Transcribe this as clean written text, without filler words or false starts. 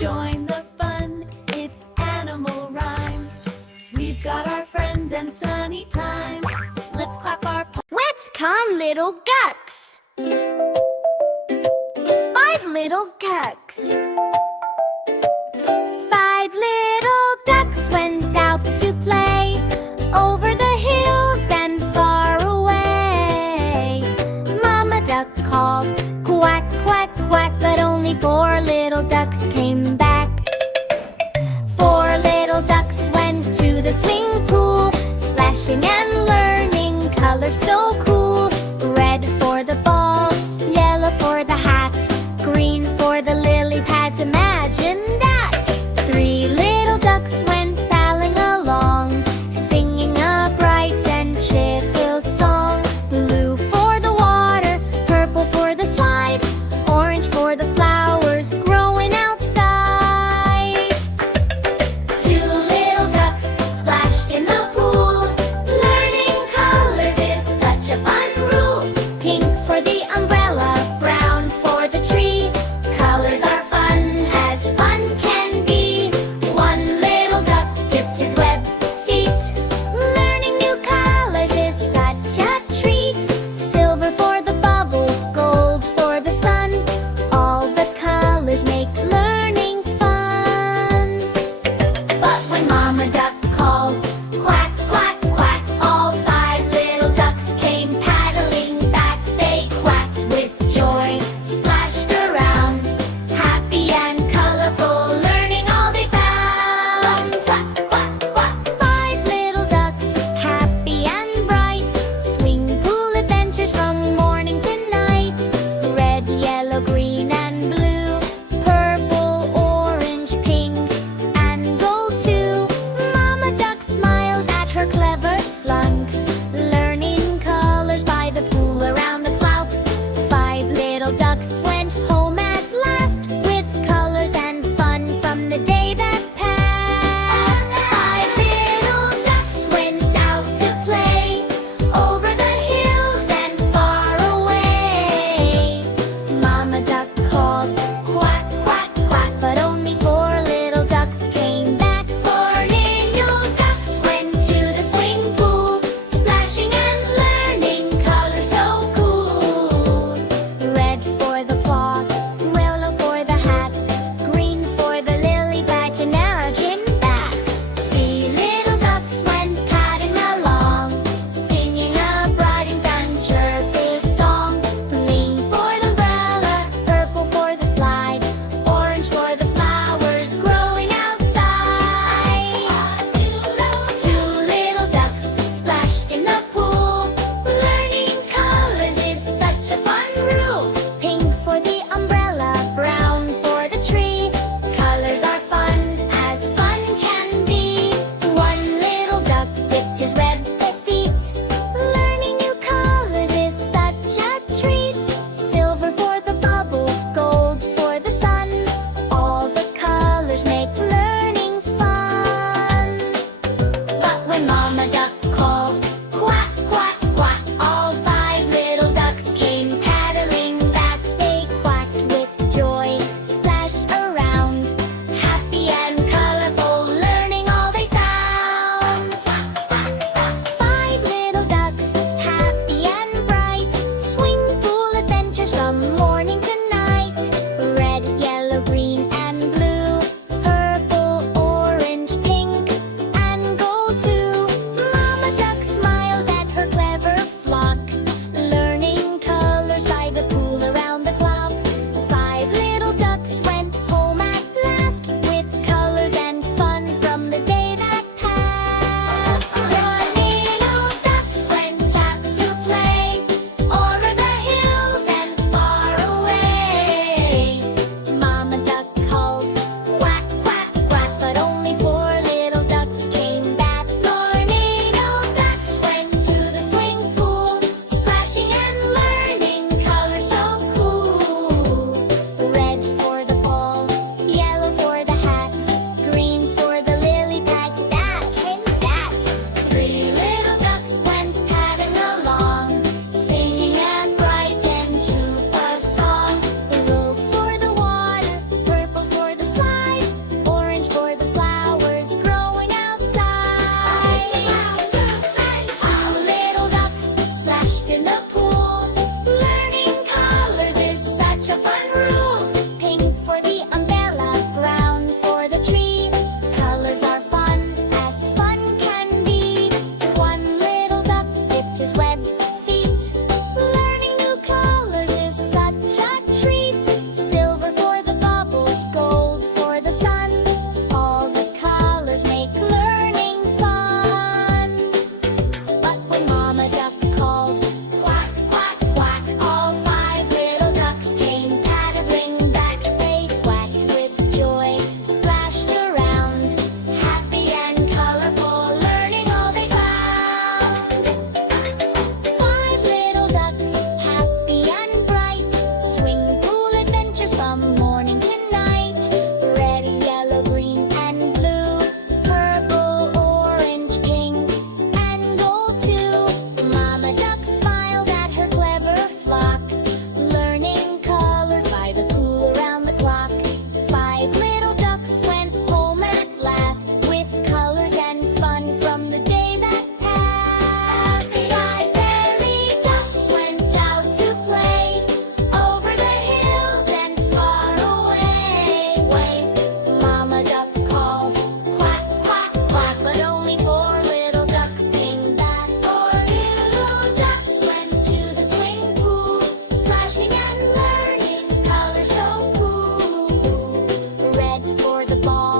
Join the fun, it's animal rhyme. We've got our friends and sunny time. Let's clap our paws. Let's con little ducks. 5 little ducks. 5 little ducks went out to play over the hills and far away. Mama duck called, quack, quack, quack, but only 4 little ducks came back. 4 little ducks went to the swimming pool, splashing and learning colors so cool. Red for the ball, yellow for the hat, green for the lily pads. Imagine that! 3 little ducks went paddling along, singing a bright and cheerful song. Blue for the water, purple for the slide, orange for the flowers growing outside. 2 little ducks splashed in the pool. Learning colors is such a fun ball.